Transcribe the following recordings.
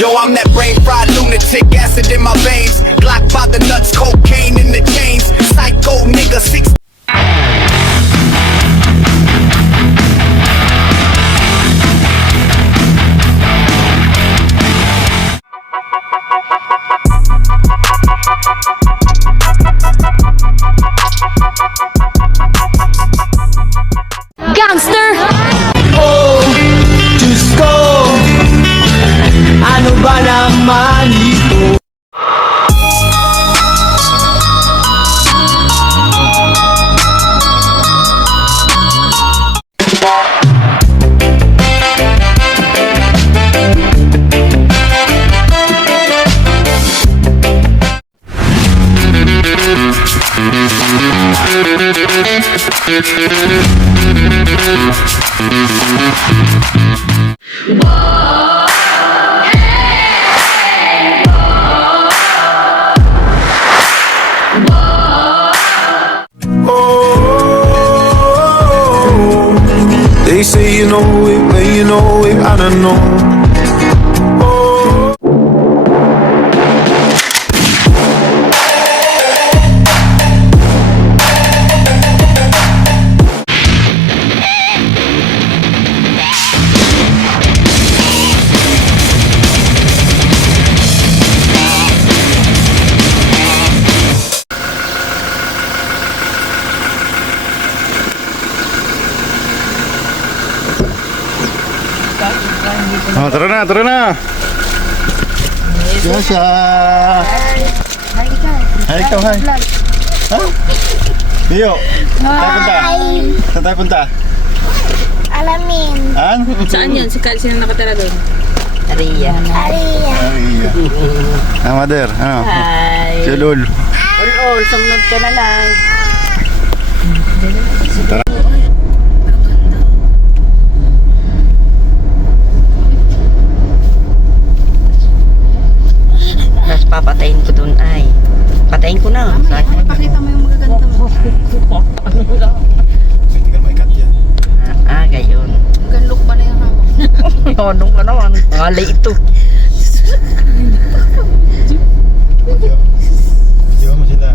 Yo, I'm that brain fried lunatic, acid in my veins. Glock by the nuts, cocaine in the chains. Psycho nigga, 6. Gangster! Oh, Diyos ko, ano ba naman ito? They say you know it, when you know it, I don't know. Oh, tara na, tara na. Joshua! Hi, ikaw, hi. Ha? Leo, saan punta? Saan tayo punta? Alamin. Han? Saan yun? Sino nakatira doon? Aria. Ah, mother, ano? Hi! Si Lul. Ul, sumunod ka na lang. Tara. Tapos papatayin ko dun ay. Patayin ko na. Pakita mo yung magaganda mo. Hindi ka maikat yan. Gayon. Ganlok pa na yung hawak. Yonong ka naman. Mali ito. Diba mo sila?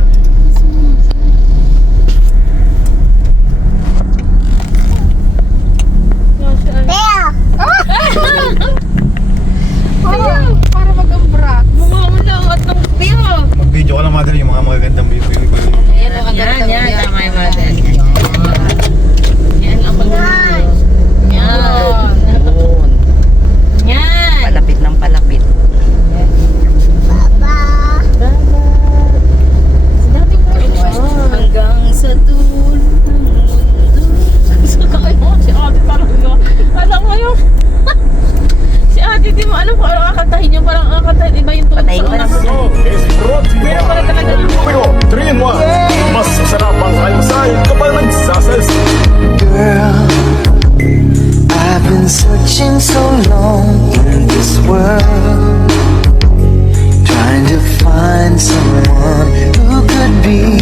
Para mag-ambrak. Mukha mo lang at ng biyo. Mag-video ka lang, mother, yung mga magagandang video. Yan. Tama yung mother. Yan ang maganda. Yan. Yun. Yan. Palapit ng palapit. Hanggang sa dulo ng mundo. Si ate talaga. Alam mo yung... si ate di mo alam kung ano kakantahin niya. Parang kakantahin iba yung tunog Patayin sa ko na unas po. mo. Pero para talaga yung... Pero 3 in 1, mas sarap ang almusal kapag nagsasalsa. Girl, I've been searching so long in this world, trying to find someone who could be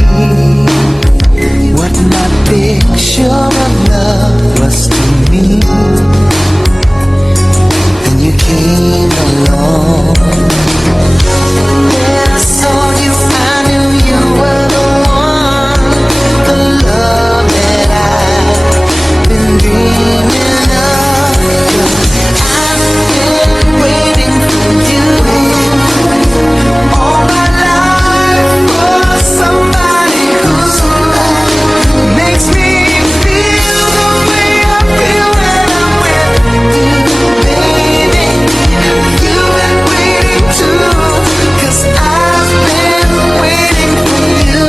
what my picture of love was to me. Then you came along, then I saw you, I knew you were the one, the love that I've been dreaming of. I've been waiting for you all my life, for somebody whose love makes me feel the way I feel when I'm with you, baby. You've been waiting too, 'cause I've been waiting for you.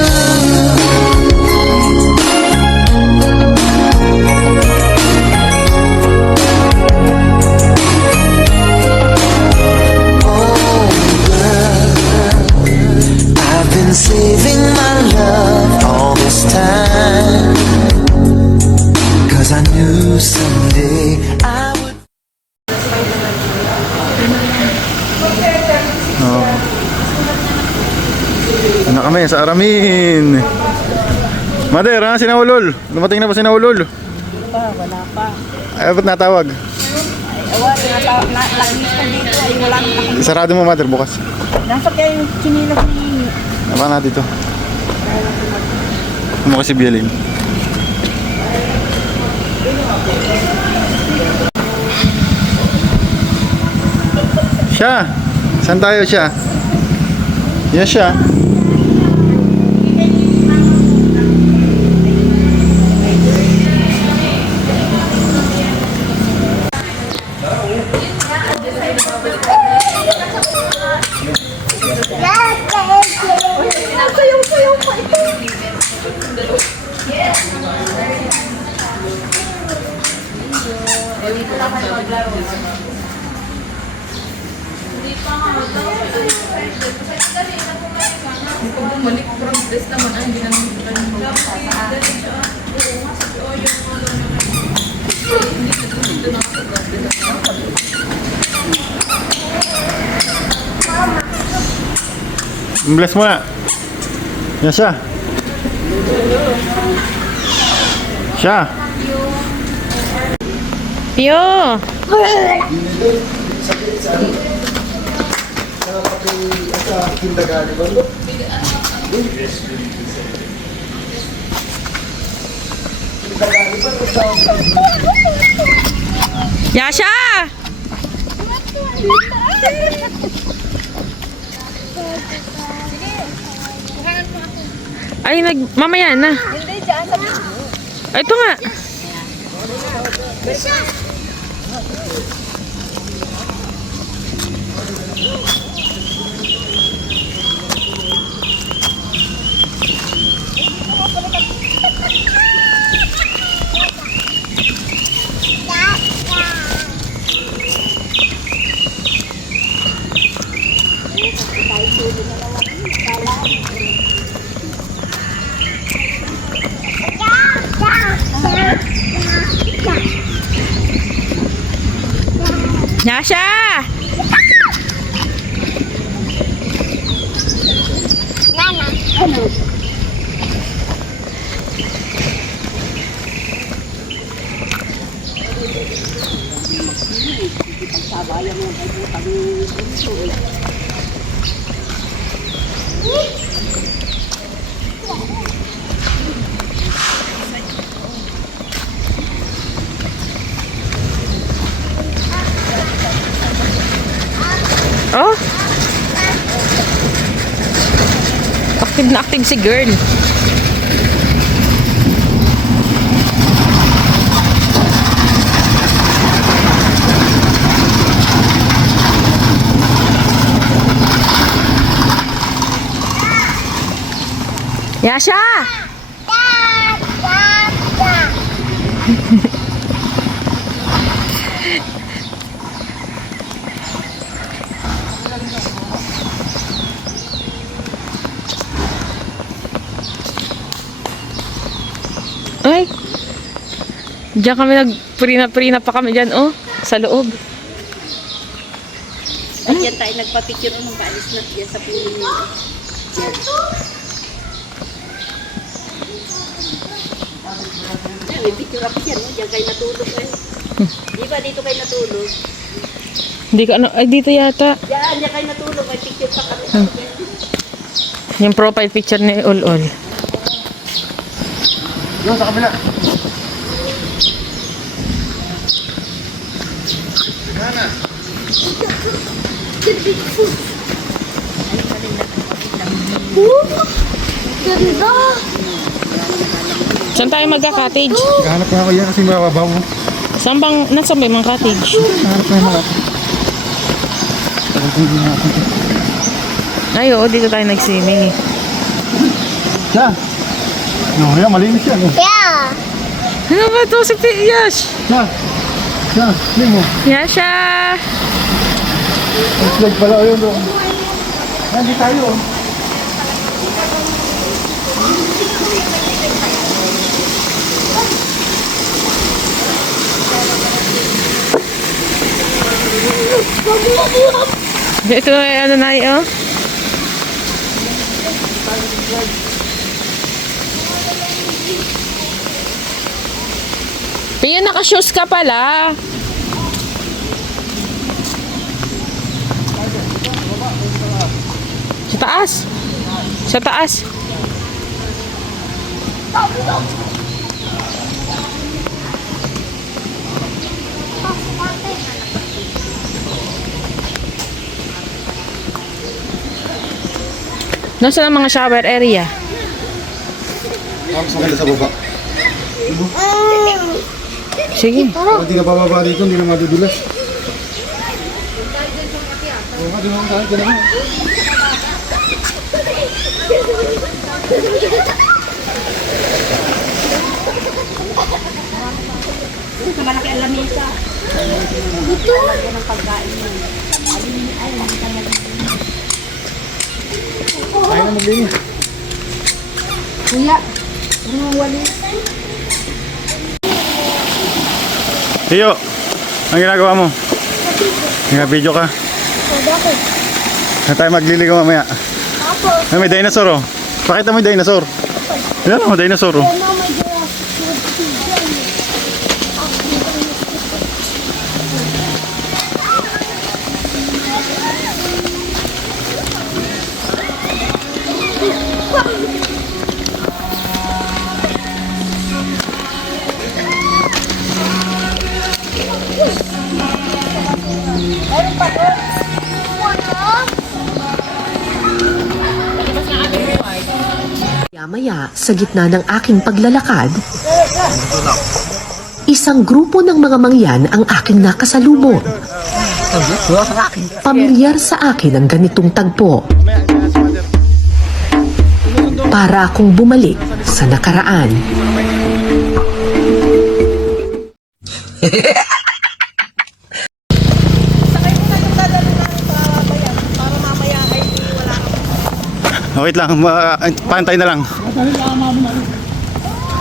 Oh, girl, I've been saving my love all this time, 'cause I knew someday I would. Ano kami sa Aramin. Mother, ha? Sinaulol. Dumating na ba sinaulol? Wala pa. Ay, ba't natawag? Lagis ko dito ay wala na akong Sarado mo, mother, bukas. nasa kaya yung chinilas ni Napan natin ito. Ano kasi biyaling? Siya! Saan tayo siya? Yan siya. Bless mo na. Yan siya. Siya. Pio! Yasha! Ay, mamaya na. Ay, ito nga. Yasha! Oh? Active na active si girl. Yasha! Ay! Diyan kami nagprina-prina pa kami dyan, oh. Sa loob. At yan tayo nagpa-picture nung paalis na yan sa piling niya. Yan. Yan, may picture up yan, no? Diyan kayo natulog eh. Di ba dito kayo natulog? Hindi ka ano, ay dito yata. Diyan kayo natulog, may picture pa kami. Yung profile picture ni Ulol. Doon sa kabila. Gana. Ganda! Saan tayo magka-cottage? Hanap na ako yan kasi mababaw mo. Saan bang, nasa may mga cottage? Hanap na yung Ay, oo, dito tayo nag-swimming. Siya. No, yan, malinis yan. Yeah! Ano ba ito si Yash? Siya. Siya, hindi mo. Yasha! Flag pala yun doon. Nandito tayo. Ito ay ano na yun, oh. Pia, naka-shoes ka pala. Sa taas. Sa taas. Nasaan ang mga shower area? Mas maganda sa baba. Sige. Kung hindi ka bababa dito, hindi na madudulas. Oo, di mo kahit gano'n. Ito, malaki ang lamesa. Ito. Yan ang pagkain mo. Ayaw na maglinis. Kuya, anong wali? Tiyo, ang ginagawa mo? Nga-video ka? Bakit? Na tayo magliligaw mamaya. Apo. Ay, may dinosaur oh. Pakita mo yung dinosaur. Yan oh, dinosaur oh. Mama, may Jurassic World. Meron pa doon? Maya-maya, sa gitna ng aking paglalakad, isang grupo ng mga mangyan ang aking nakasalubong. Pamilyar sa akin ang ganitong tagpo. Para akong bumalik sa nakaraan. Wait lang, pantay na lang.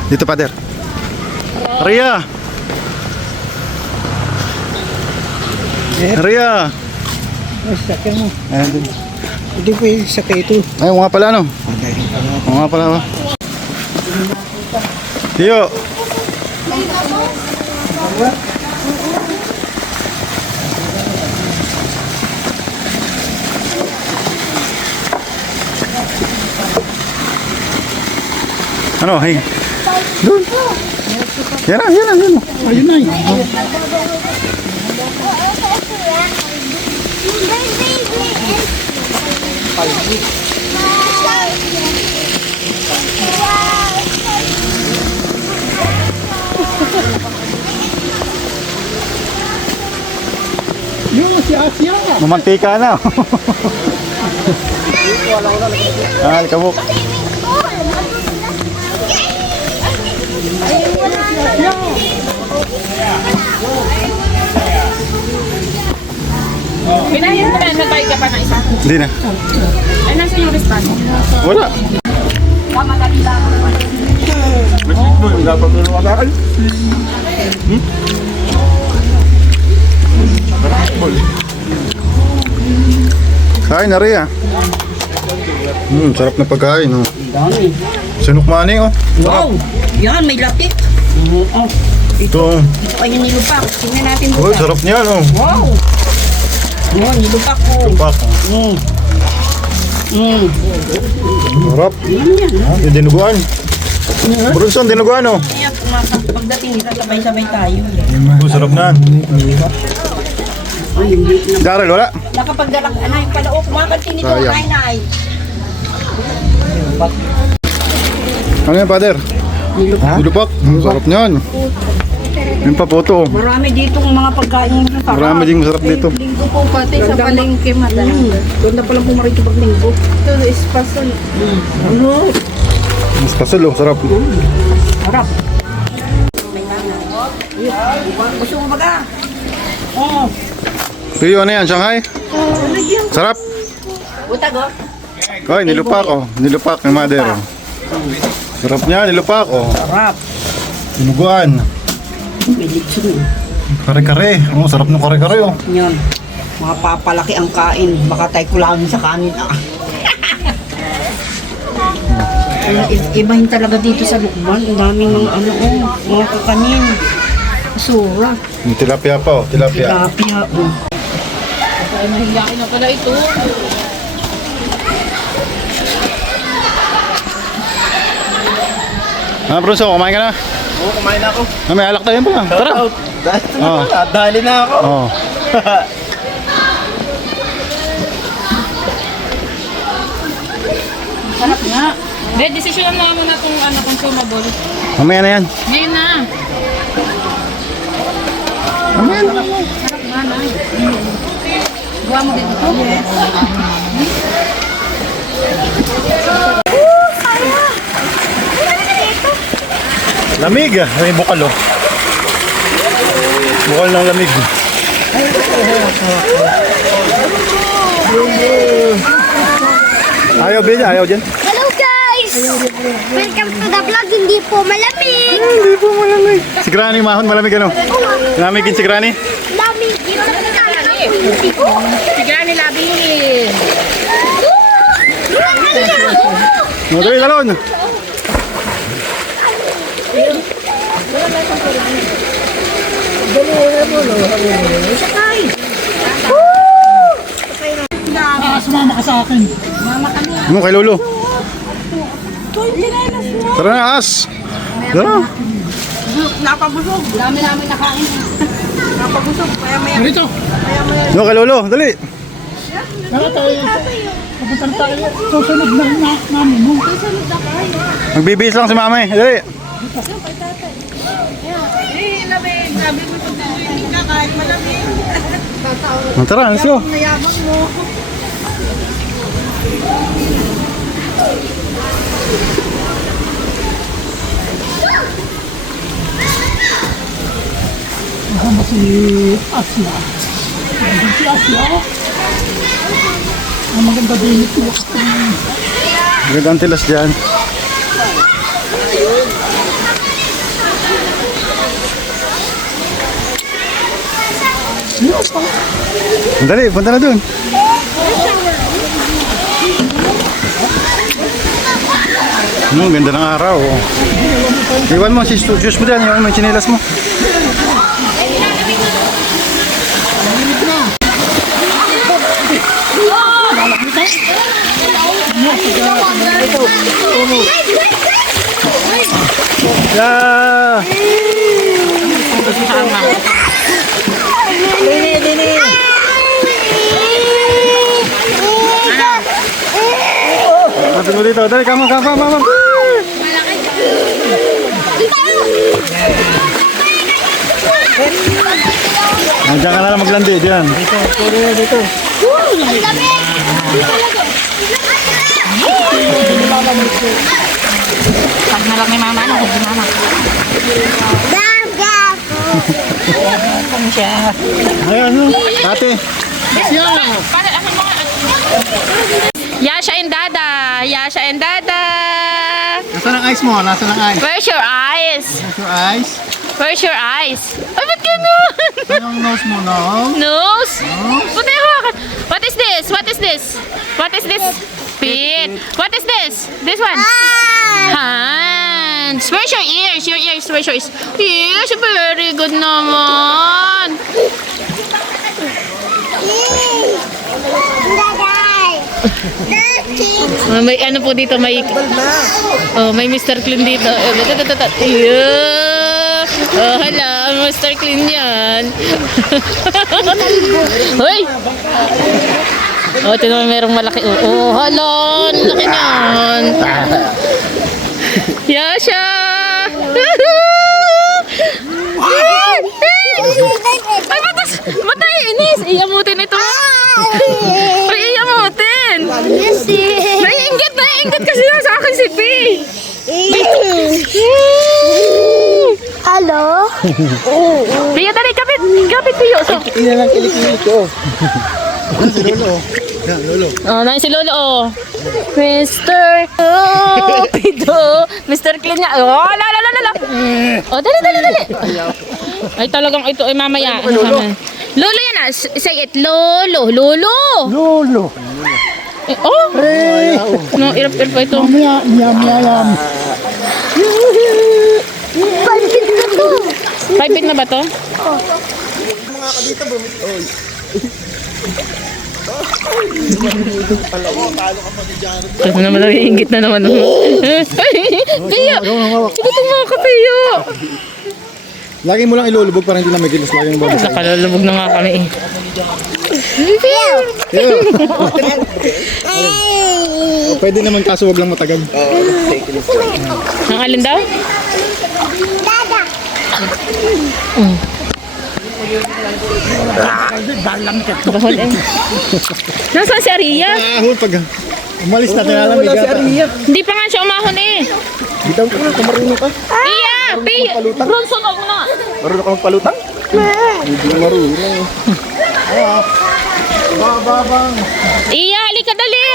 Dito, Pader. Ria! Ria! Sakyan mo. Ayan din. Hindi po yung sakay ito. Ayun nga pala, no? Oo nga pala, oh. Tiyo! Ano, hey? Doon. Yan na, yan na, yan na. Ayun na yun. Yung si Asia. Mamantika na. Ah, kabuk. Pinayang mo na, nagbayad ka pa ng isa. Hindi na. Ay, nasa yung response. Wala. Kain na rin ah. Sarap na pagkain oh. Dami. Sinuk mani oh. Wow! Yan, may lapit. Oh, Ito. ito pa yung nilupak. Tingnan natin Oh, buka. sarap niyan oh. Wow! Oh, nilupak ko. Tupak. Sarap. Yung dinuguan. Brunson, dinuguan oh. Kaya pagdating nila, sabay-sabay tayo. Oh, sarap na. Daryl, wala? Nakapagdarak, anay, palaok, kumakantin nito, Sayang. nay. Ano yan, Father? Nilupak. Sarap niyan. Yung papoto oh. Marami ditong mga pagkain sa sarap. Marami ding masarap dito. Linggo po pati sa palengke, madam. Doon na palang pumarito pag linggo. Ito, espasol. Ano? Mas pasal oh, sarap. Harap. May nanay. Gusto mo baga? Oo. Rio, ano yan? Shanghai? Sarap. Butag oh. Koy, nilupak oh. Nilupak ni Mother oh. Sarap niya, nilupak oh. Sarap. Dinuguan. May litsin. Kare-kare. Oh, sarap ng kare-kare oh. Yan. Mga papalaki ang kain. Baka tayo kulangin sa kanin. Ibahin talaga dito sa Lukban. Ang daming mga ano oh. Mga kakanin. Sura. Yung tilapia pa oh. Tilapia. Tilapia oh. Ay, mahiyain na pala ito. Brunso, kumain ka na? Oo, kumain na ako. May alak tayo pala. Tara. Dali na ako. Oh. Sarap nga. Be, desisyon na naman na itong consumable. Mamaya na yan. Ngayon na. Mamaya na. Gawa mo dito to? Yes. Lamig ah. May bukal oh. Bukal ng lamig. Ayaw din, ayaw dyan. Hello guys! Welcome to the vlog. Hindi po malamig. Hindi po malamig. Si Granny Mahon, malamig ano? Malamigin si Granny? Lamig. Si Granny labihin. Madali talon. Sumama ka sa akin. Ano kay Lolo? Tara na, as. Tara. Napabusog. Dami namin nakain. Napabusog. Maya-maya. Dito. Ano kay Lolo? Dali. Tara tayo. Papunta na tayo. Susunod na namin mo. Magbibihis lang si Mama eh. Dali. Sabi mo pag hindi ka kahit malamig. Tara, let's go. Mayabang mo. Kasama si Asya. Si Asya. Ang maganda din ito. Gagawang tilas dyan. Dali, punta na dun. Ano, ganda ng araw. Oh. Iwan mo si shoes mo dyan, iwan mo yung chinelas mo. Yeah! Natin mo dito. Dali, come on. Diyan ka na lang maglandi, diyan. Dito. Pag na lang ni Mama, ano? Huwag si Mama. Ayan, no? Ate. Yasha and Dada. Yasha and Dada. Nasaan ang eyes mo? Nasaan ang eyes? Where's your eyes? Your eyes? Where's your eyes? Ay, ba't ganun? Anong nose mo, no? Nose? What the heck? What is this? What is this? What is this? Feet. What is this? This one? Hands. Where's your ears? Your ears. Where's your ears? Yes, very good naman. May ano po dito, may may Mr. Clean dito. Yeah. Oh, hala, Mr. Clean yan. Hoy! Oh, ito naman merong malaki. Oh, hala, laki niyan. Yasha! Ay, ba't tayo inis? Iyamutin ito. Ay, iyamutin. Naiinggit kasi sa akin si P. Hello? Pio, dali, kapit, Pio. So, Ina lang kilikili ko. Si Lolo. Yan, Lolo. oh, na si Lolo, oh. Mr. Pido. Mr. Clean niya. Oh, la. Oh, dali. Ay, talagang ito ay mamaya. Lolo yan ah. Say it, Lolo. Lolo. Eh, oh. No, irap pa ito. Yam. 5 feet na ba to? Kasi naman naiingit na naman. Tiyo! Ito mga kapiyo! Lagi mo lang ilulubog para hindi na may gilas. Lagi mo babasa. Nakalalubog na nga kami eh. Pwede naman kaso wag lang matagag. Ang alin daw? Bahol eh. Nasaan si Aria? Ahon pag umalis na tinalang. Wala si Aria. Hindi pa nga siya umahon eh. Bitaw ko na, marunong ka. Iya! Bronson ako na! Marunong ka magpalutang? Hindi na marunong. Babang. Iya, halika dali!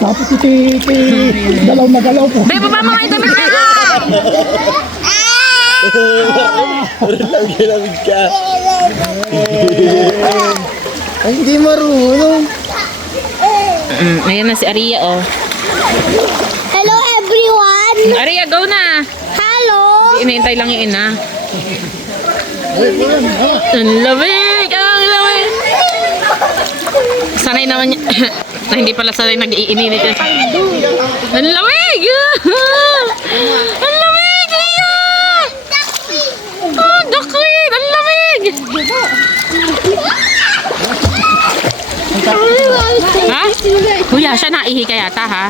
Tapos iti galaw na galaw po. Be, baba mga ito na! Lamig ka. Ay, hindi marunong. Ayan na si Aria oh. Hello everyone! Aria, go na! Hello! Inihintay lang yung ina. Ang lamig! Ang lamig! Sanay naman niya. Na hindi pala sanay nag-iinit yan. Ang lamig! Ang lamig! Iya! Oh, dakwit! Ang lamig! Ha? Kuya, siya naihi ka yata ha?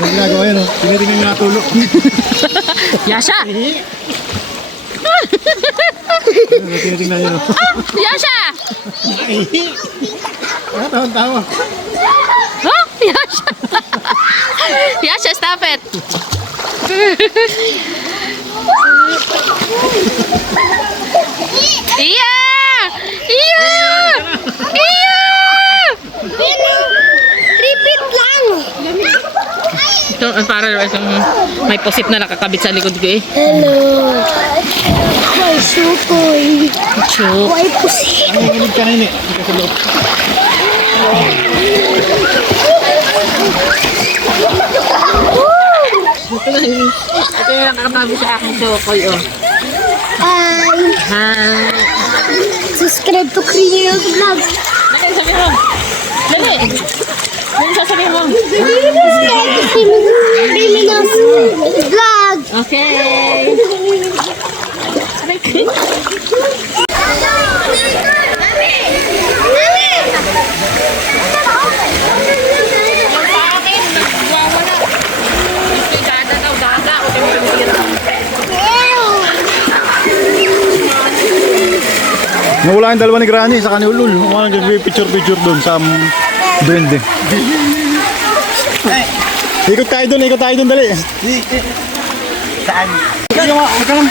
Ang ginagawa yan, oh. Tinitingnan nga tulog. Yasha! Tinitingnan niyo. Yasha! Tawa. Oh, Yasha! Yasha, stop it! Iya! Iya! Iya! Repeat lang! Ito, para may posit na nakakabit sa likod ko eh. Hello! May sukoy! Chuk. May pusi! Nanginginig ka na yun eh. Hindi ka sa loob. Ito yung nakakatabi sa aking chokoy oh. Hi! Ha. Subscribe to Criminal Vlog! Dali, sabi mo. Dali. Dali, sasabihin mo. Subscribe to Criminal Vlog! Okay. Nawala yung dalawa ni Granny sa kanilul. Mga nag-picture-picture doon sa duwende. Ikot tayo doon, dali. Saan? Huwag ka lang.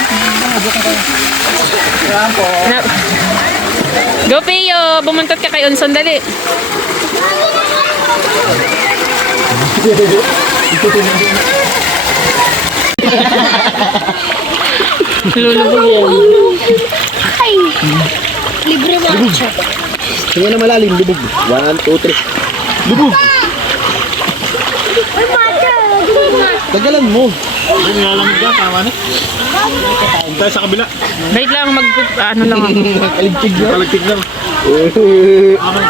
Go, Pio. Bumuntot ka kay Unson, dali. Lulubog yan. Ay! Libre matcha! Tingnan na malalim, lubog. 1, 2, 3. Lubog! Ay, matcha! Tagalan mo. Ay, nilalamig ka, tama na. Tayo sa kabila. Wait lang, ano lang ako. Kaligtig na. Kaligtig na.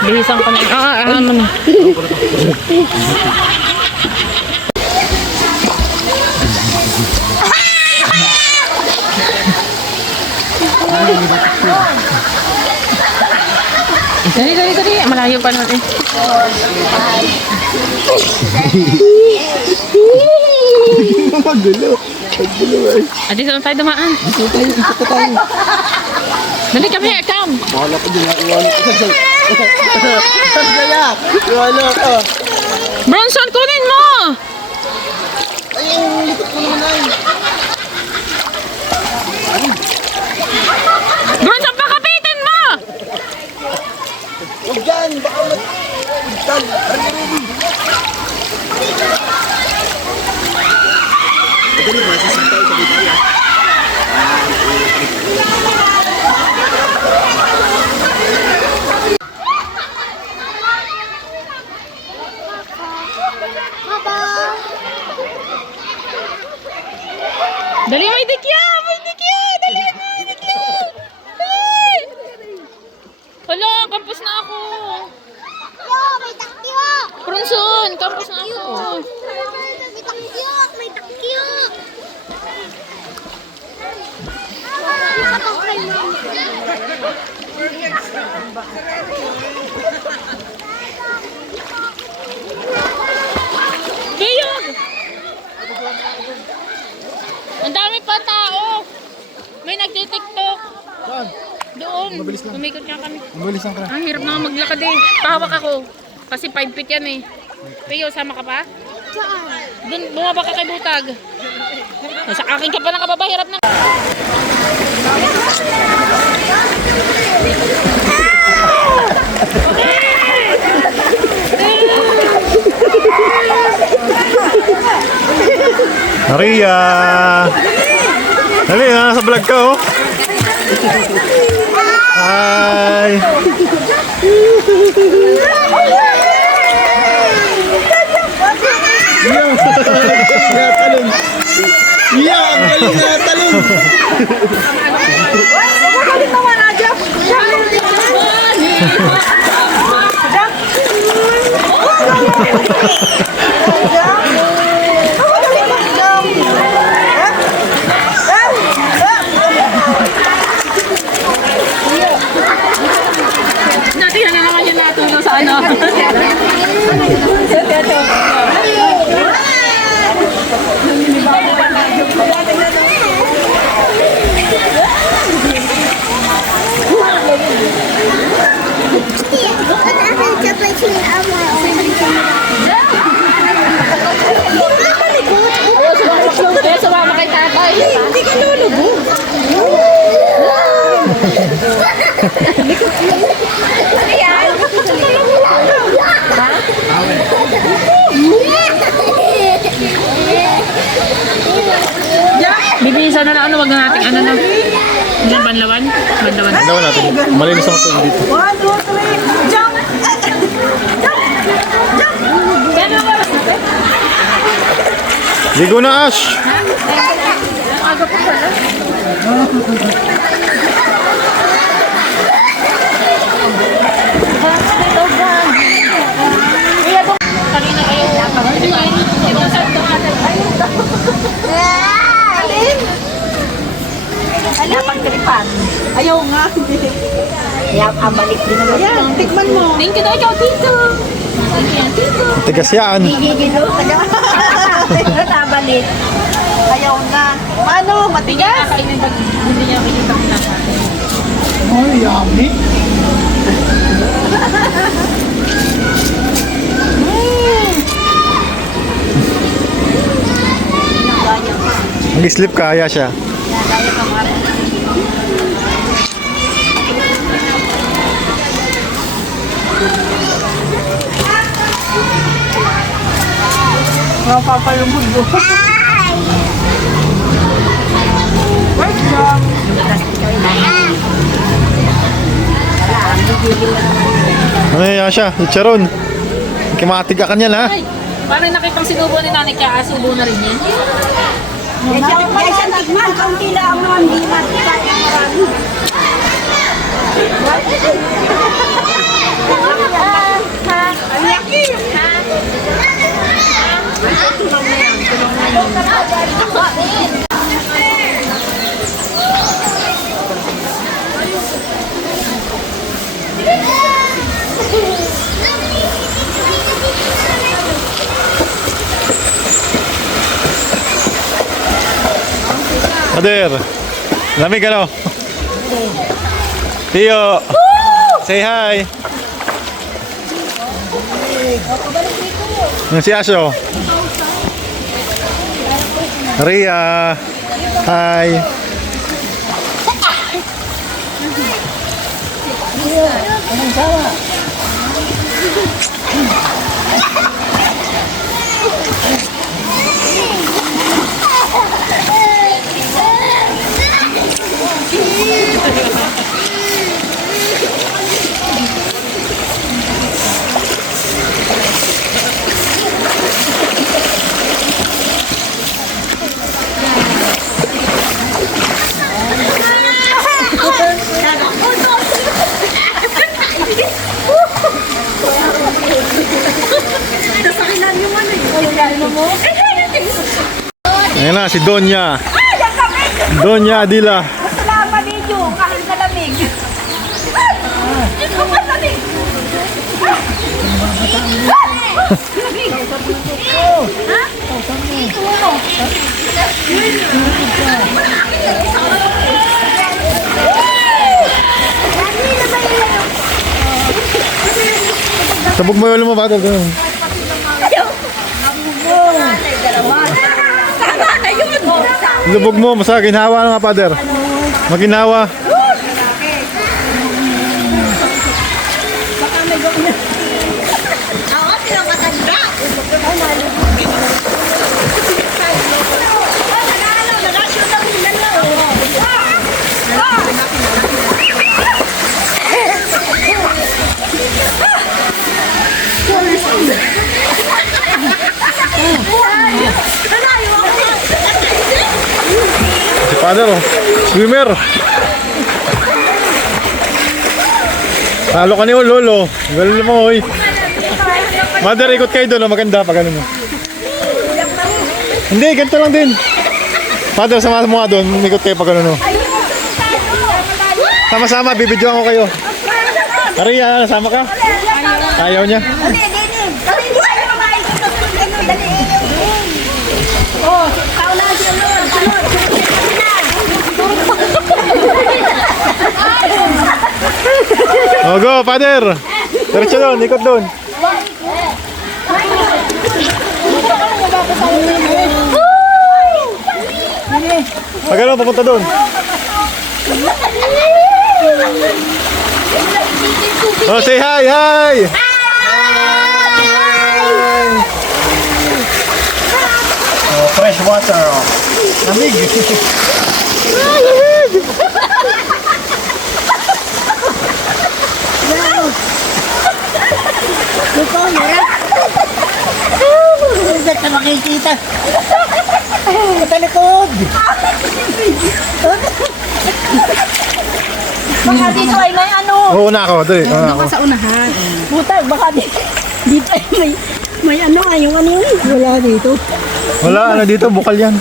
Bihisan ka na. Ano na. Dali. Malayo pa naman eh. Magulo. Adi, saan tayo dumaan? Ikot tayo. Dali, come here, come. Bahala ko din. Iwala ko. Kaya, iwala ko. Bronson, kunin mo! Ayun, likot ko naman ay. Bronson, pakapitin mo! Huwag dyan, baka magtag. Madali ba? Sasang tayo sa video. Dali, may dikya! Dali! Biyog! Ang dami pa tao. May nagtitiktok. Saan? Doon. Mabilis lang. Umikot nga kami. Mabilis lang ka. Ang hirap na maglakad eh. Pahawak ako. Kasi 5 feet yan eh. Pio, sama ka pa? Doon, bumaba ka kay Butag. Sa akin ka pa ng kababa, hirap na. Maria! Dali, nasa vlog ka oh. Hi! Natin na naman yung natulong sa ano. Kaya sumama kay tatay. Hindi ka lulubog. Bibilisan na lang ano, wag na natin ano na. Ilan banlawan? Banlawan. Banlawan natin. Malinis ang tubig dito. 1, 2, 3, jump! Ligo na Ash! Aga pa pala. Kanina kayo. Ayaw nga. Ayan, tikman mo. Thank you daw ikaw, Tito. Tito. Tigas yan. Nabalit. Ayaw na. Paano? Matigas? Hindi niya makikita ko na. Oh, yummy. Mag-slip kaya siya. Mapapalumod mo. Ano yan siya? Chicharon. Kimatiga ka niyan ha? Ay, parang nakitang sinubo ni nanay kaya subo na rin yan. Kaya siya tikman. Kaunti lang naman. Hindi kaya marami. Ang laki! Tulong na yan. Tulong na yan. Ader, lamig ano? Tio, say hi. Yung si Asyo. Ria, hi. Ayan na si Donya. Donya Adila. Salamat dito. kayo, kahit malamig. Diyos ko, malamig. Sabog mo yung ulo mo, Father. Ganun. Tama na yun. Lubog mo, basta ginhawa na nga, Father. Maginhawa. Ako, sino matanda? Si Father, oh. Swimmer. Talo ka ni Lolo. Galing mo, oy. Mother, ikot kayo doon. Maganda pag ano mo. Hindi, ganito lang din. Father, sama mo nga doon. Ikot kayo pag ano. Sama-sama, bibidyoan ko kayo. Maria, sama ka? Ayaw niya. Oh, go, Father. Diretso doon, ikot doon. Pag ano, papunta doon. Oh, say hi, hi! Oh, fresh water. Lamig. Hindi ka makikita. Sa likod. Baka dito ay may ano. Una ako, doon. Una ako. Sa unahan. Buta, baka dito ay may ano, yung ano yun. Wala dito. Wala, ano dito, bukal yan.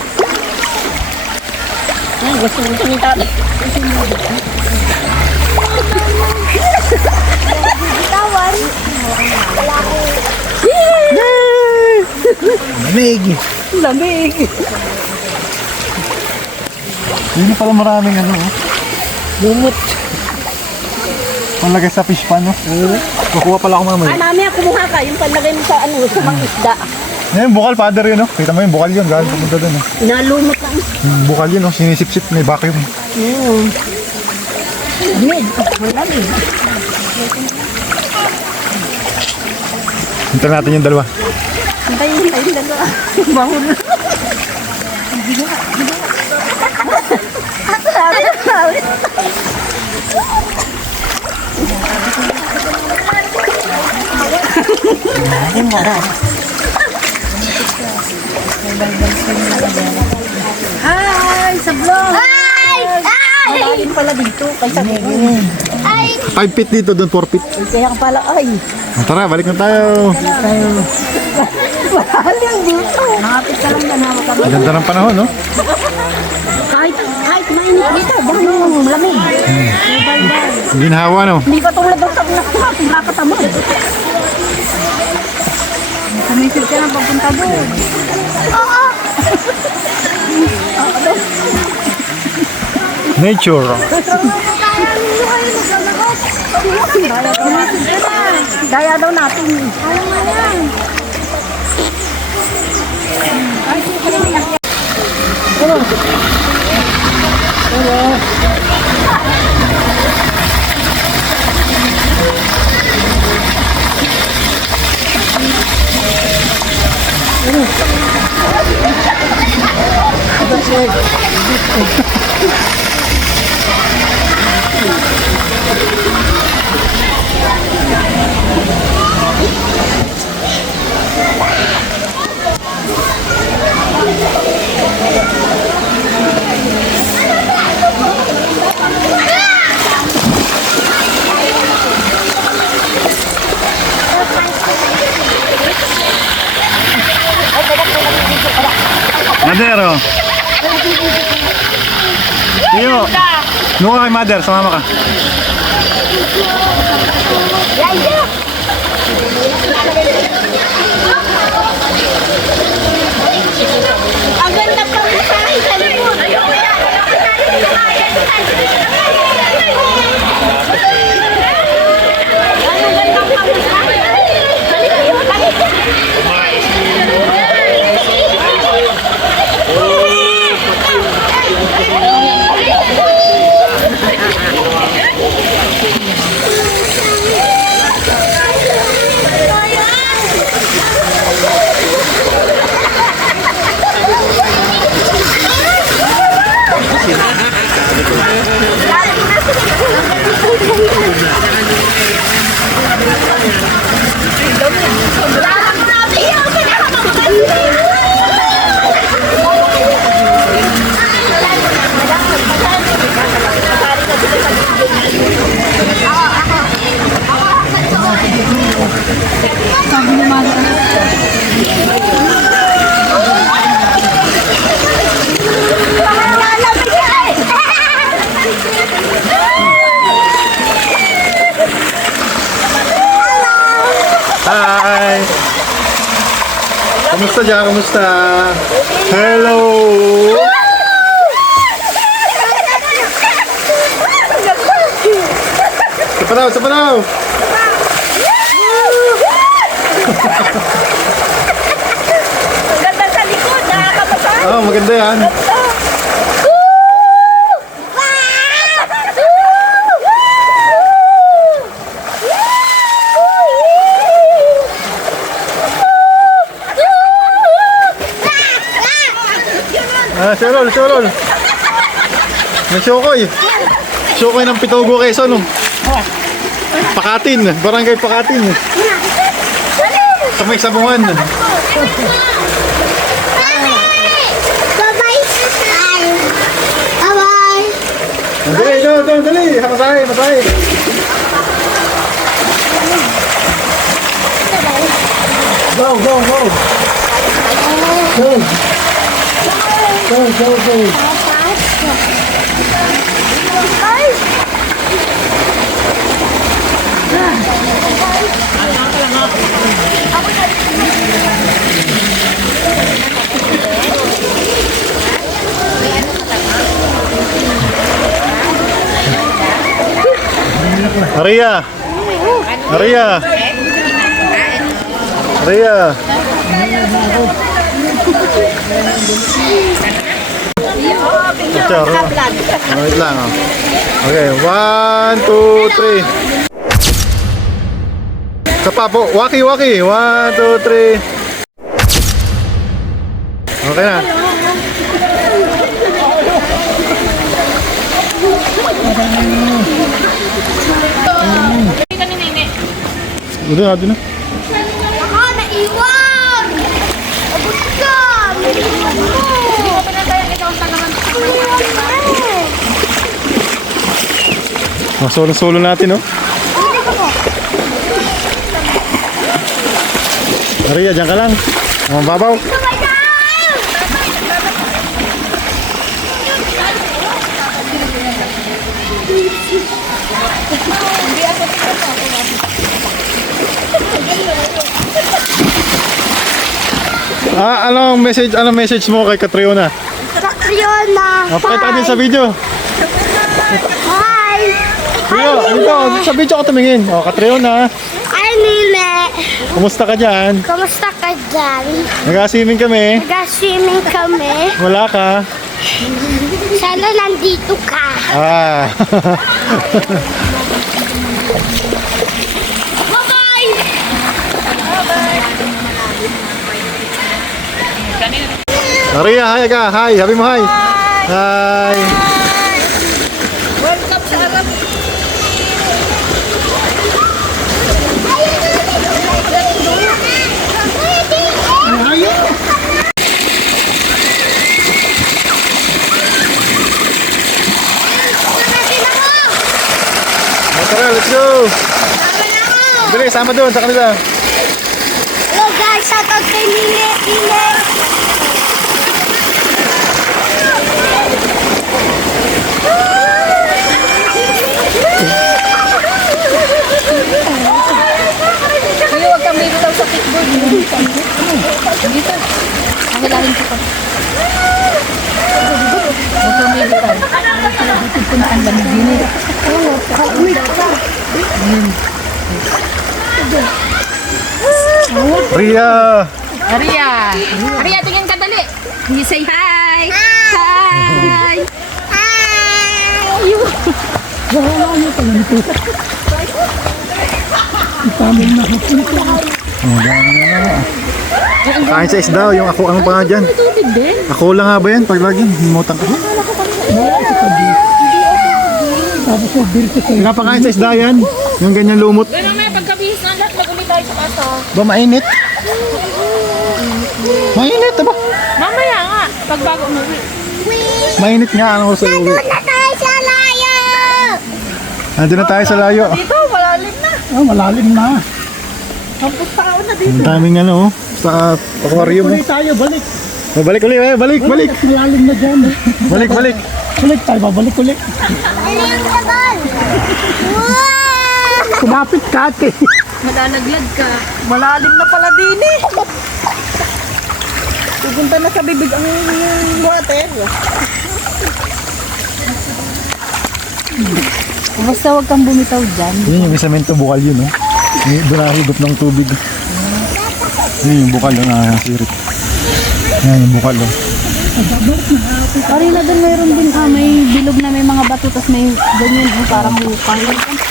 Ay, gusto mo ni tatay. Tawan. Lamig. Lamig. Hindi pala maraming ano, oh. Lumot. Palagay sa fish pan, no? Kukuha pala ako mamaya. Ah, mami, kumuha ka. Yung palagay mo sa ano, sa mga isda. Yan, bukal, Father yun, no? Kita mo yung bukal yun, galing papunta doon, no? Nalumot lang. Bukal yun, no? Sinisip-sip, may vacuum. Lamig. Lamig. Hintayin natin yung dalawa. Hintayin dalawa. Mahul. Sabi. Hi, sa vlog. Ay! Ay! Malalim pala dito kaysa dito. Ay! 5 feet dito, doon 4 feet. Kaya pala ay. Tara, balik na tayo. Malalim dito. Nakapit ka lang na naman kami. Ganda ng panahon, no? Kahit mainit dito, dahil yung lamig. Ginhawa, no? Hindi ka tulad ng nakakatamad. Sumisid ka na pagpunta doon. Oo! Nature. Daya daw natin. Madero. Iyo. Doon ka kay mother, sumama ka. Ang ganda pa mo sa akin sa likod. Hi! Kamusta dyan? Kamusta? Hello! Sapanaw! Sapanaw! Ang ganda sa likod, nakakapasa. Oh, maganda yan. Ah, Sherol, Sherol. May Shokoy. Shokoy ng Pitogo, Quezon, no? Pakatin, barangay Pakatin. Sa may sabungan. Bye-bye. Bye-bye. Dali, dali, dali. Masay, masay. Go, go, go. Go. Go, go, go. Maria. Maria. Maria. Picture. Wait lang. Oh. Okay, 1, 2, 3. Sa papo, waki, waki. 1, 2, 3. Okay na. Udah, natin na. Baka naiwan! Abot ka! Naiwan mo! Solo-solo natin, oh. Maria, dyan ka lang. Ang babaw. Anong message mo kay Catriona? Catriona! Pakita din sa video. Hi! Rio, ito, sa video ko tumingin. Oh, Catriona, Hi, Nile! kumusta ka dyan? Kamusta ka dyan? Nag-swimming kami. Nag-swimming kami. Wala ka. Sana nandito ka. Ah. Bye-bye! Maria, hi ka. Hi, sabi mo hi. Hi. Welcome sa Arab. Tara, let's go. Dali, sama doon sa kanila. Hello guys, shoutout kay Nile. Nile! Galing ko pa. Baka may bitaw. Dito ko na ang lamig din eh. Ria! Aria! Aria, tingin ka dali. You say hi! Hi! Kain sa isda, yung ako, ano pa nga dyan? Tubig din. Ako lang nga ba yan? Pag lagi, himutang ka. Napakain sa isda yan. Yung ganyan lumot. Ganun may pagkabihis na lahat, mag-uli tayo sa kaso. Ba, mainit? Mainit, ba? Mamaya nga, pag bago umuwi. Mainit nga, ano sa uwi. Na tayo sa layo! Nandun na tayo sa layo. Dito, malalim na. Oh, malalim na. Ang daming ano, oh, sa aquarium. Ulit tayo, balik. Oh, balik ulit, balik, balik. Malalim na dyan. Balik, balik. Ulit tayo, babalik ulit. Ano yung kabal? Wow! Kumapit ka, ate. Malalaglag ka. Malalim na pala din eh. Pupunta na sa bibig ang water. Basta huwag kang bumitaw dyan. Yun yung semento bukal yun, oh. Doon nakahigop ng tubig. Yun yung bukal, oh, nakasirit. Yan yung bukal, oh. Pari na doon mayroon din may bilog na may mga bato, tas may ganyan, parang bukal.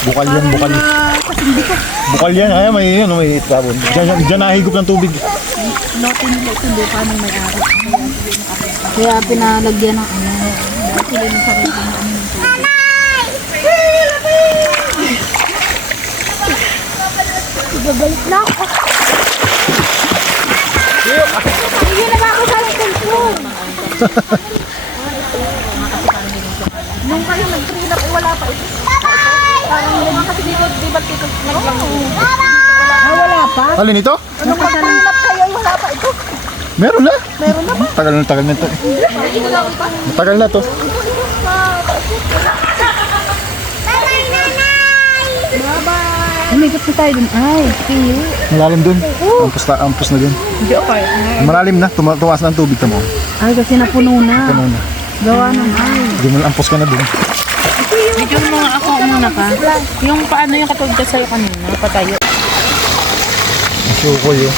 Bukal yan, bukal. Bukal yan, ay may yun, may tabon. Diyan nakahigop ng tubig. Lote nila ito, lupa ng may-ari. Kaya pinalagyan ng ano, sila ng sarili ng ano. Babalik na ako. Hindi na ba ako sa cellphone? Nung kayo nag-train up, wala pa ito. Bye-bye! Parang yung kasi dito, di ba dito naglang Bye-bye! wala pa? Alin ito? Nung mag-train up kayo, wala pa ito. Meron na. Meron na ba? Tagal na ito. Matagal na to. Bye-bye, nanay! Umikot po tayo dun. Ay, piyo. Malalim dun. Ampus na dun. Hindi okay. Malalim na. Tumaas na ang tubig mo. Ay, kasi napuno na. Ano na. Gawa ng ay. Hindi mo ampus ka na dun. Medyo mo nga ako muna ka. Yung paano yung katulad ka sa'yo kanina, patayo. Masukoy, oh.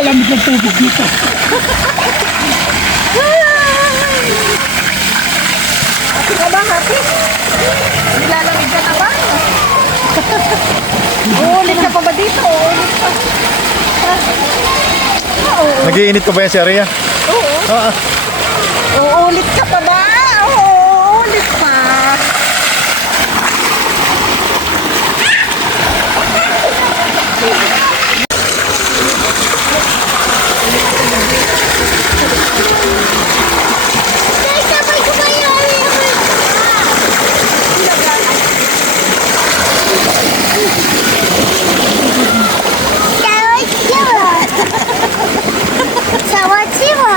Alam mo ng tubig dito. Happy ka ba, happy? Nilalamig ka na ba? Uulit ka pa ba dito? Uulit pa. Nag-iinit ko ba yan si Aria? Uulit ka pa ba? Uulit pa. Guys, sabay ko kayo. Sawat siwa.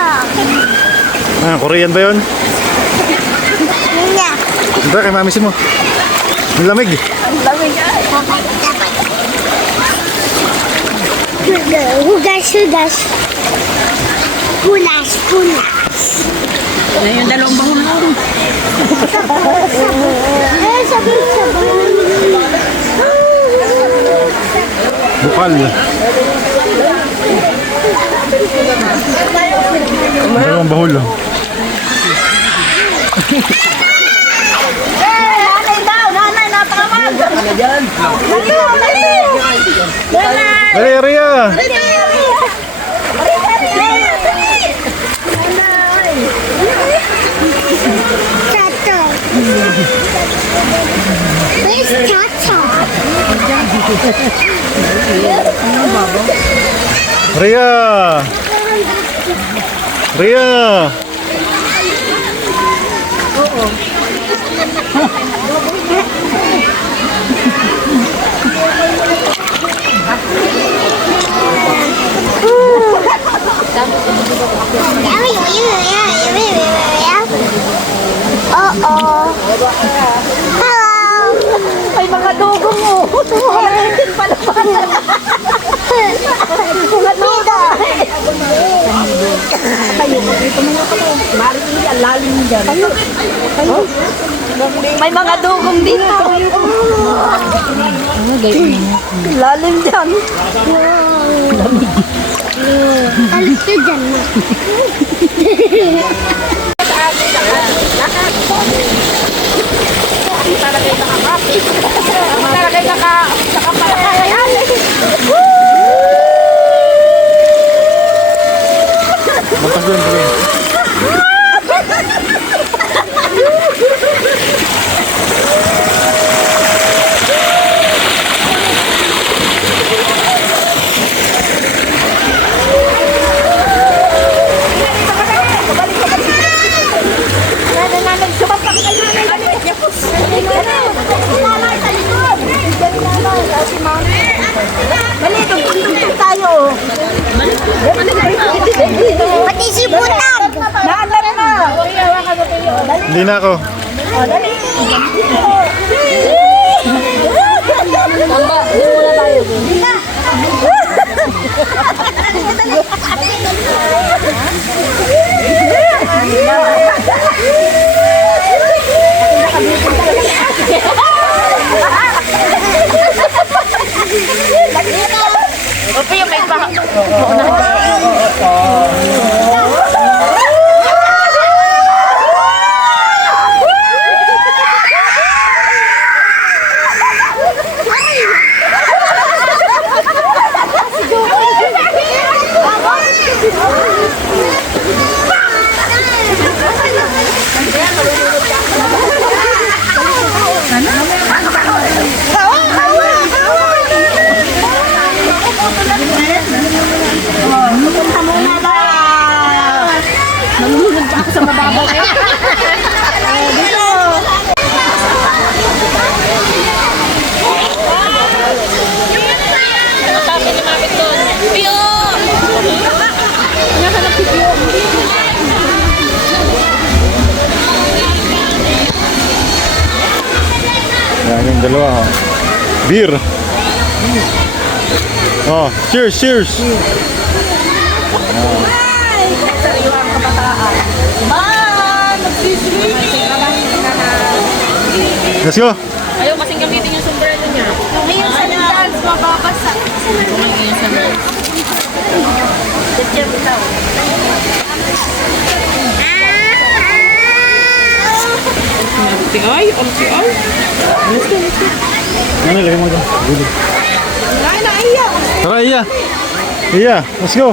Ah, Korean ba yun? Nya. Hindi, kay mami mo. Ang lamig. Hugas, hugas. Punas, punas. Yan yung dalawang bahulong. Sabay, sabay. Bukal. Dalawang bahul, oh. Nanay daw, nanay, napakawag. Dali, Aria! Tato. Where's Tato? Ria! Ria! Yummy, yummy, yummy, yummy, yummy. May mga dugong dito. Lalim dyan. Alis ka dyan na. Magpas doon, doon. Pati si Butang. Hindi na ako. Yan yung dalawa. Oh. Beer. Oh, cheers, cheers. Let's go. Ayaw kasing gamitin yung sombrero niya. Ngayon sa dance, mababasa. Yung sombrero. Ay, ay. Ano, lagay mo dyan. Gulo. Tara, Iya. Iya, let's go.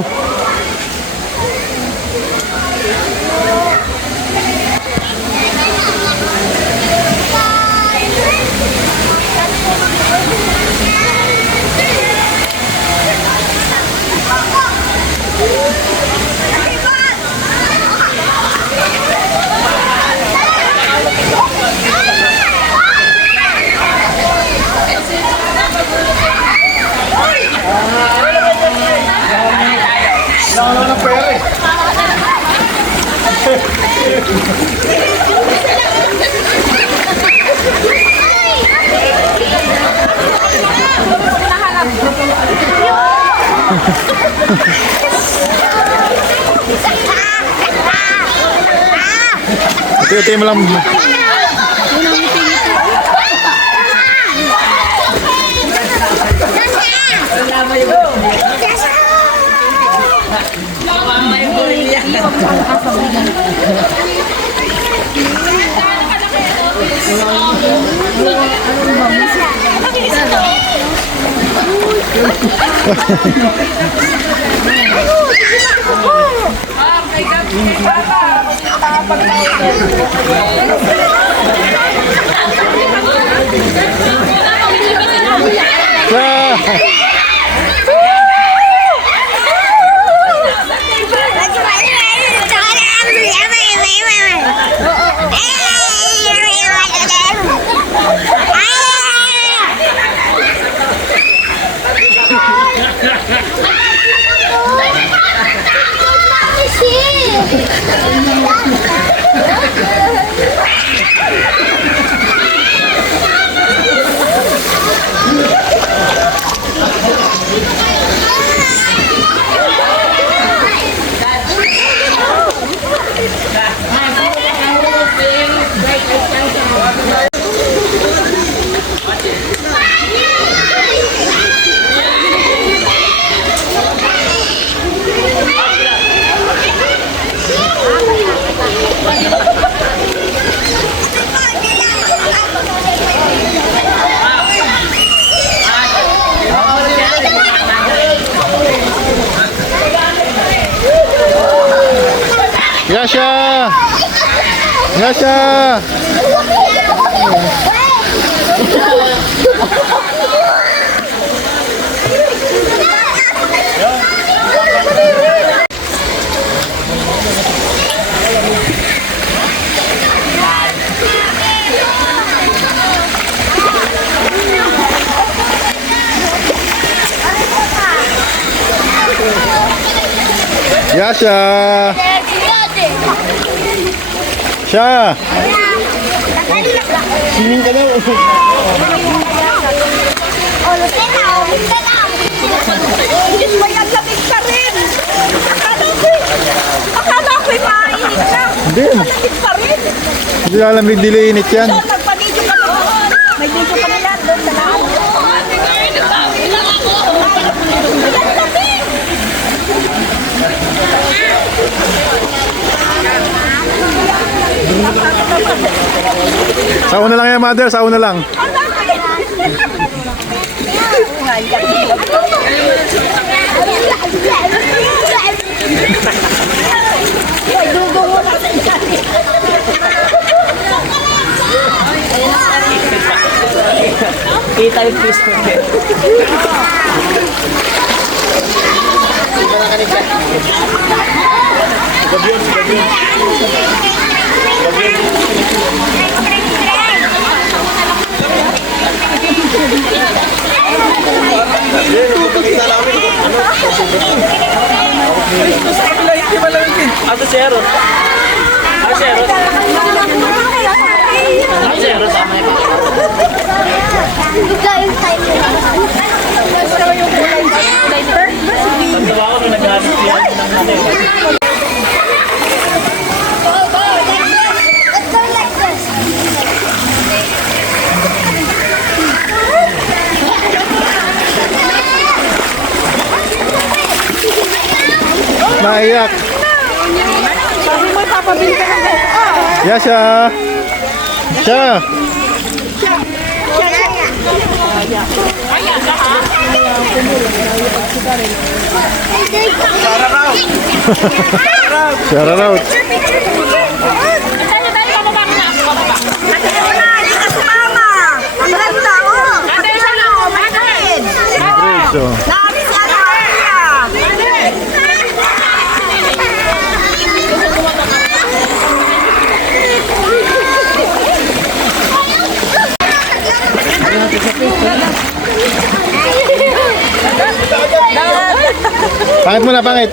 Ito mo lang. Yeah. Yasha! Yasha! Yasha! Siya! Sining ka daw. Diyos mo yan, lamig pa rin. Akala ko'y mainit na. Hindi. Lamig pa rin. Hindi lalamig, dili init yan. So, nagpa-video ka doon. May video ka nila doon sa lahat. Ayan, lamig. Sauna lang yan, mother. Sauna lang. Kita yung twist ko. Ato zero. Zero. Zero sama ya. Tanda ako nung naghanap yan ng nanay. Naiyak. Yasha! Siya! Shout out. Pangit mo na, pangit.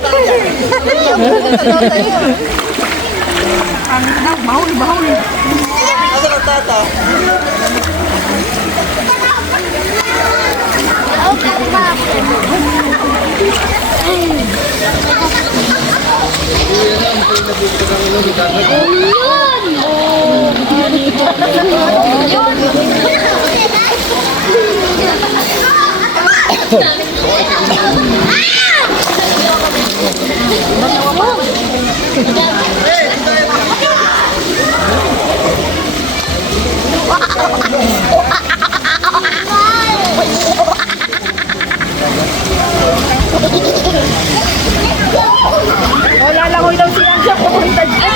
Lalakoy daw siya siya pupunta dyan.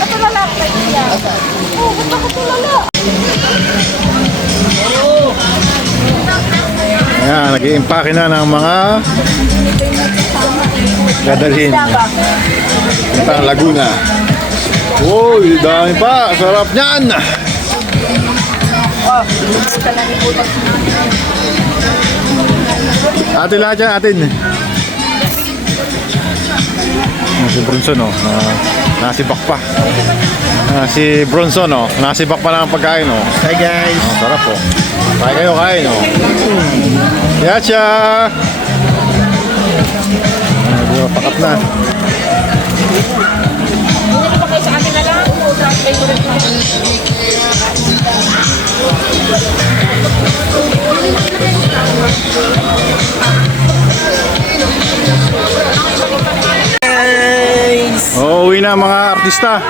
Natulala ka niya. Ba't nakatulala? Ayan, nag-i-impake na ng mga dadalhin. Itang Laguna. Uy, dami pa. Sarap niyan. Atin lahat yan, atin. Si Bronson, oh. Nasibak pa. Si Bronson, oh. Nasibak pa lang ang pagkain, oh. Hi guys. Oh, sarap, oh. Kaya kayo, kain, oh. Yacha! Pakat na. Oh, uwi na mga artista.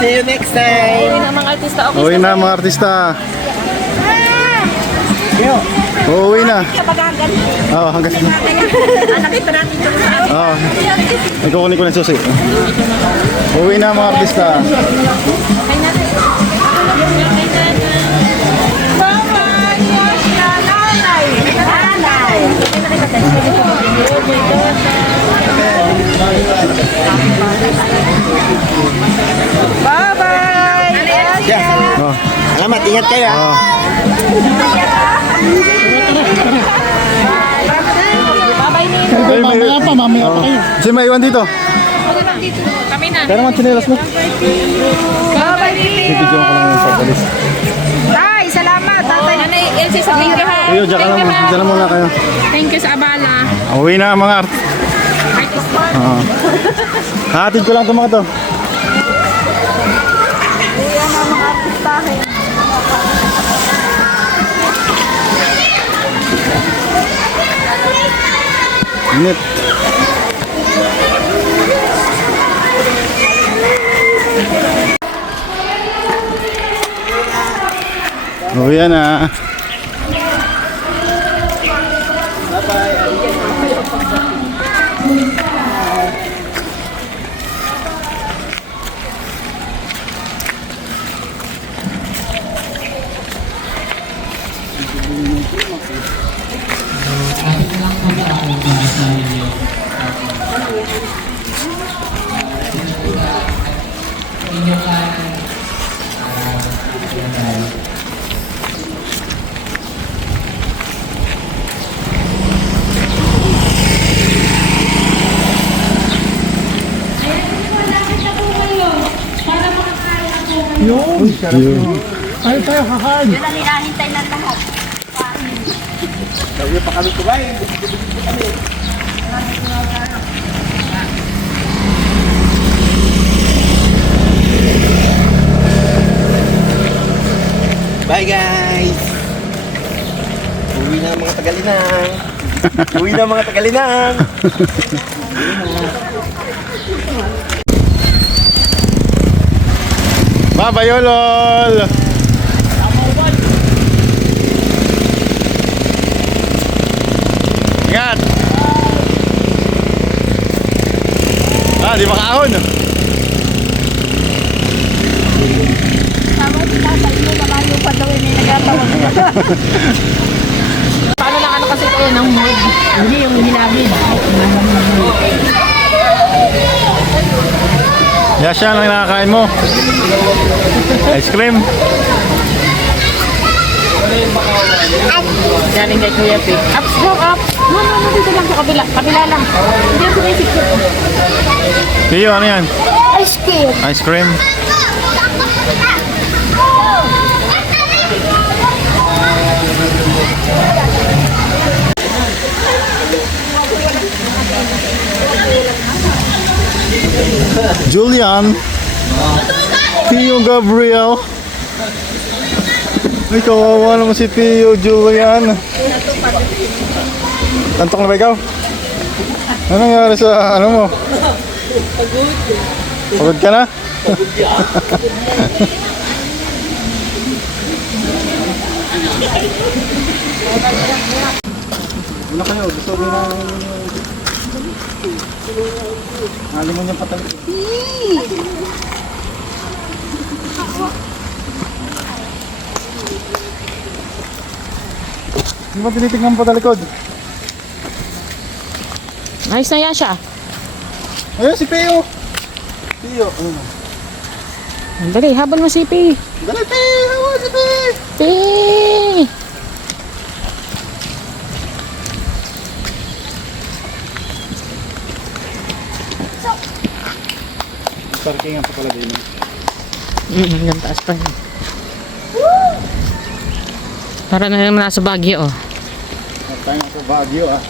See you next time. Mga artista, okay. Uwi na mga artista. Uuwi na. Oo, hanggang sa... Oo. Nagkukunin ko ng susi. Uuwi na mga artista. Oh. Salamat, ingat kayo. Oh. Mamaya pa kayo. Si may iwan dito. Kami na. Pero mga chinelas mo. Bye-bye, Bibigyan ko lang yung pagkalis. Tay, salamat. Tatay. Ano yung thank you, ha? Iyo, dyan na muna kayo. Thank you sa abala. Uwi na mga art. Oo. Hatid ko lang ito mga to. Init. Uwi na. Yun. Yun. Tayo kakain. Yun ang hinahintay ng lahat. Bye guys. Uwi na mga Tagalinang. Uwi na mga Tagalinang. Bye-bye, Yolol! Ingat! Di makaahon! Tawag si tatay mo, malayo pa daw yung nagkatawag. Paano lang ano kasi kayo ng mood? Hindi yung hinabid. Yasha, lang nakakain mo. Ice cream. Galing kay Kuya P. Ups, go up. No, dito lang sa kabila. Kabila lang. Hindi ako sumisip. Tiyo, ano yan? Ice cream. Ice cream. Julian. Tio Gabriel. Ay, kawawa naman si Tio Julian. Antok na ba ikaw? Ano nangyari sa ano mo? Pagod ka na? Wala kayo, gusto ko na alam mo niyang patalik. Di ba tinitignan mo patalikod? Ayos na yan siya. Ayun si Pio! Pio! Dali, habol mo si P. Dali Pio! Hawa si Pio! P! Parking ang pala din. Hanggang taas pa yun. Para na naman nasa Baguio, oh. Tayo sa Baguio, ah.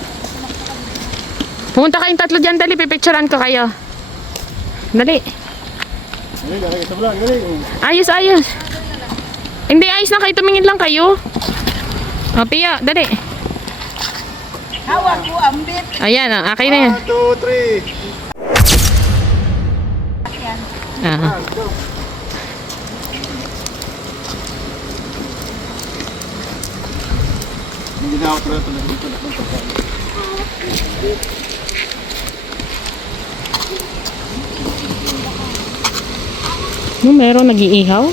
Pumunta kayong tatlo dyan, dali, pipicturean ko kayo. Dali. Dali, dali, ito vlog, dali. Ayos, ayos. Hindi, ayos na kayo, tumingin lang kayo. O, Pia, dali. Hawak ko ang bit. Ayan, akin na yan. 1, 2, 3. Ah. Hindi na ako talaga dito. Meron nag-iihaw?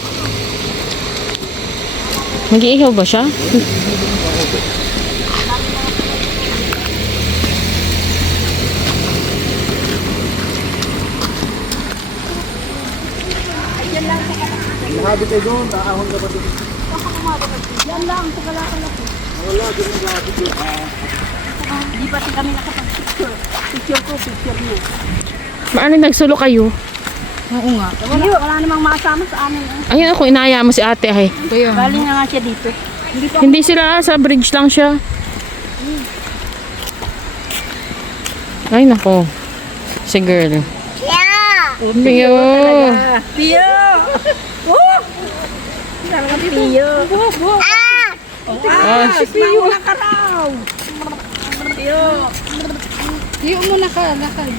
Nag-iihaw ba siya? Lahabit ay doon, taahon ka ba doon? Yan lang, sa kalakalat. Wala, doon yung lahabit doon. Di pati kami nakapag-picture. Picture ko, picture niya. Paano nagsulo kayo? Oo nga. Wala namang masama sa amin. Ayun ako, inaya mo si ate ay. Galing na nga siya dito. Hindi pa Hindi sila sa bridge lang siya. Ay nako. Si girl. Pio. Pio! Oh! Sabi ka Pio. Ah, Si Pio na ka raw. Pio. Pio muna ka, lakad.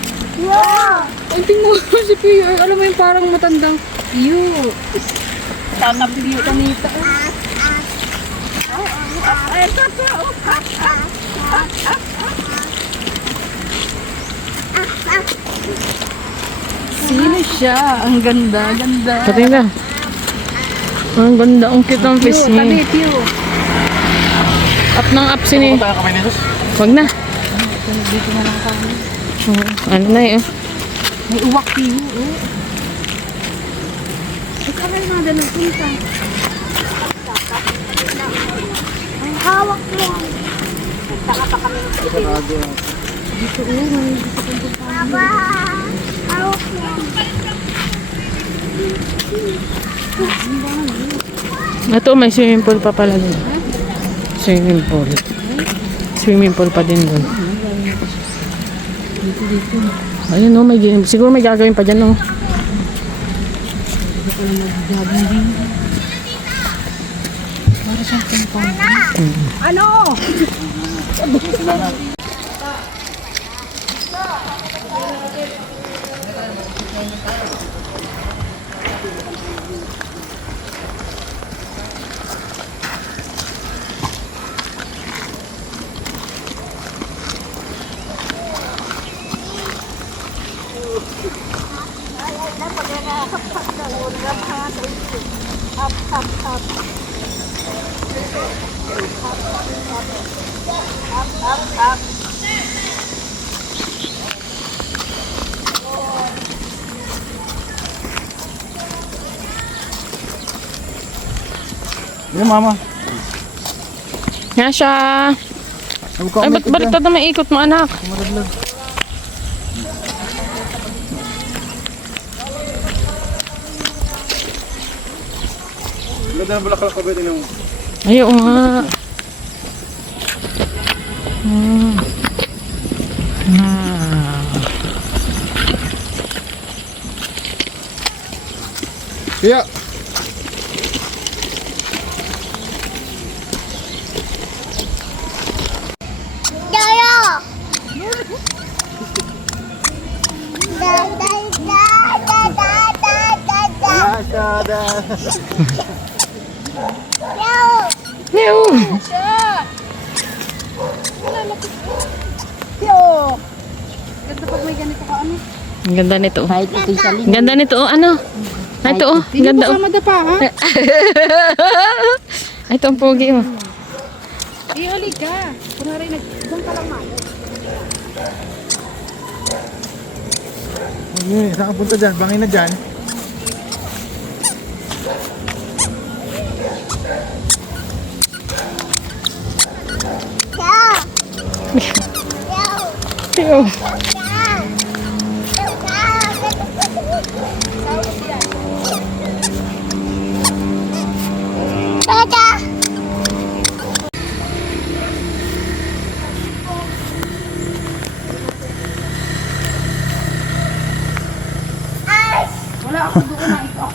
Ay, tingnan mo si Pio. Alam mo yung parang matandang Pio. Tata Pio kanita. Ay, tata. Sino siya? Ang ganda, ganda. Pati na. Ang ganda, ang cute ng fish Tabi, niya. Pio. Up ng up sini. Tayo kamay ni Jesus. Wag na. Dito na lang kami. Oo, ano na eh. May uwak Pio. Oh. Ikaw na mga dalawang punta. Ang hawak mo. Nagtaka pa kami sa iba. Dito, may dito kong punta. Baba. Hawak mo. Ito, may swimming pool pa pala dun. Swimming pool. Swimming pool pa din dun. Ayun o, siguro may gagawin pa dyan o. Ano? Yan, mama. Nga siya. Ay, ba't baliktad na may ikot mo, anak? Maraglag. Ganda ng bulaklak ka ba din yung... Ayun nga. Kaya! Daya. Da da da da da da da da. Yo. Meow. Pio! Ganda pag may ganito ka ano? Ang ganda nito. Kahit ito'y salin. Ang ganda nito, oh, ano? Ito, oh. Ang ganda, oh. madapa ha? Ay, ito ang pogi, oh. Iuli ka. Kunwari doon ka lang man. Ayun, saan ka punta dyan? Bangin na dyan. Yo. Yo. Dada. Wala ako doon na ito.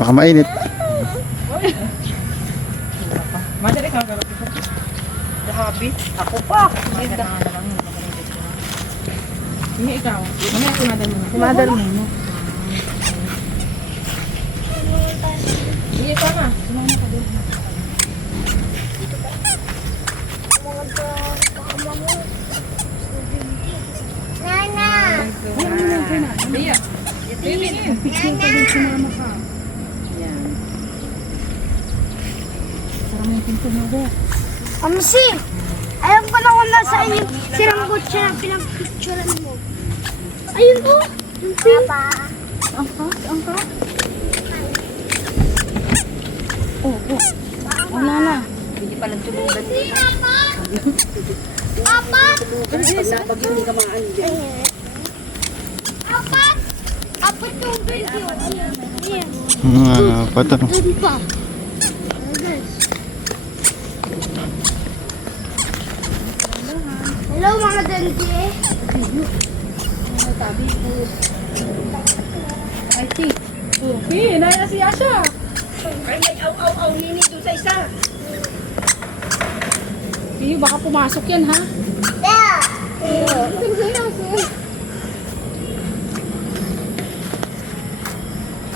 Baka mainit. Madali ka ka. Happy? Ako pa. Ganda. Hindi ikaw. Mamaya kumadal mo. Kumadal mo. Sige, tama. Nana! Iya. Picture ka din sinama ka. Yan. Sarang yung pinto mo, be. Amsi! Alam ko na kung nasaan yung sirang kotse na pinapicturean mo. Ayun po! Papa! Angka? Oh. Wala na. Hindi pala tulugan. Papa! Pag hindi ka maan dyan. Papa! Papa, tubig yun. Ayan. Patano. Doon pa. Hello mga dante. I think. Okay, naya si Asha. Iyo, baka pumasok yan, ha?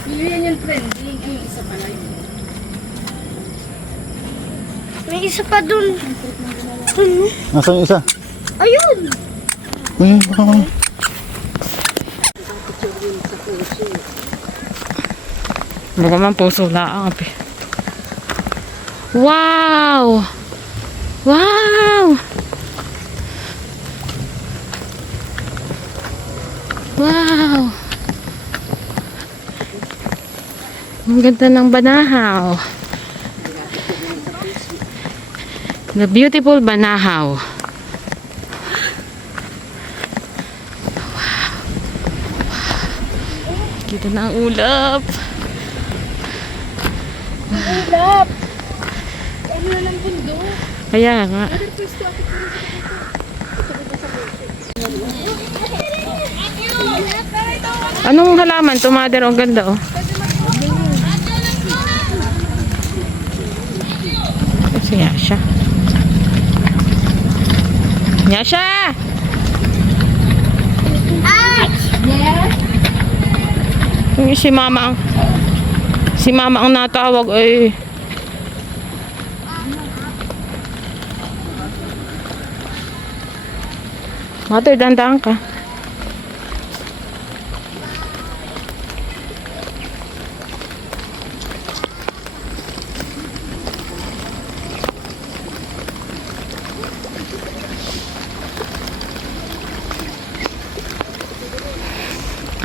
Iyo, yan yung trending. Ay, isa pala yun. May isa pa dun. Nasaan yung isa? Ayun! Uy, baka. Baka man puso laang. Wow! Wow! Wow! Ang ganda ng Banahaw. The beautiful Banahaw. Wow! Kita na ang ulap. Ulap! Ano na ng bundo? Kaya nga. Anong halaman to, mother? Ang ganda, oh. Si Yasha. Yasha! Yung si mama ang natawag, ay. Mother, dandaan ka.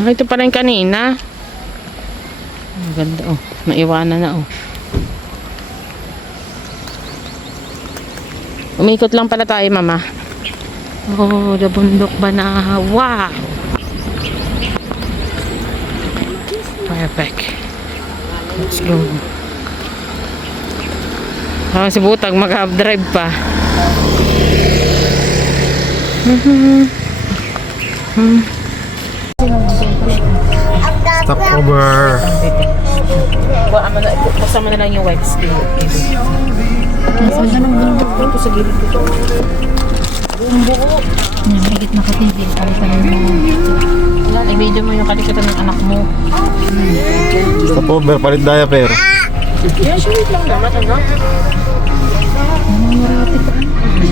Ito pa rin kanina. Ang ganda, oh. Naiwanan na, oh. Umikot lang pala tayo, mama. Oh, the bundok Banahaw. Wow! Perfect. Let's go. Si Butag mag-drive pa. Stop over. Buksan mo na lang yung white screen. Nasaan ka ng bundok ko sa gilid ko? Buong buo. Higit makatibig. Kalita na yung Yan, i-video mo yung kalikatan ng anak mo. Stop over. Palit diaper. Yan, sweet lang naman, ano?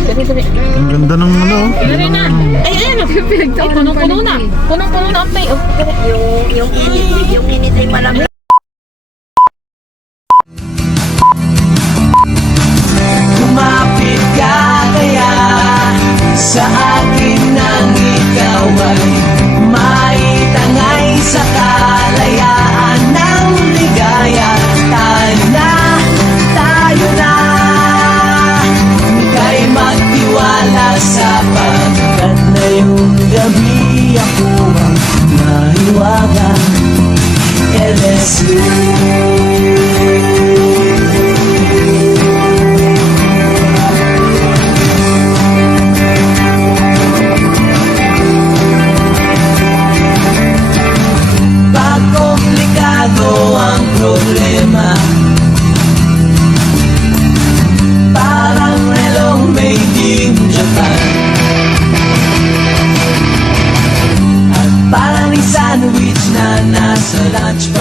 Dali. Ang ganda ng ano. Dali na. Ay, ayan. Ay, punong-puno na. Punong-puno na ang pay. yung init ay malamig. Lumapit ka kaya sa akin nang ikaw ay maitangay sa kalayaan ng ligaya. Tayo na, kay magtiwala sa pagkat ngayong gabi ako ang nahiwaga. LSU. Problema parang relong made in Japan at parang sandwich na nasa lunchbox.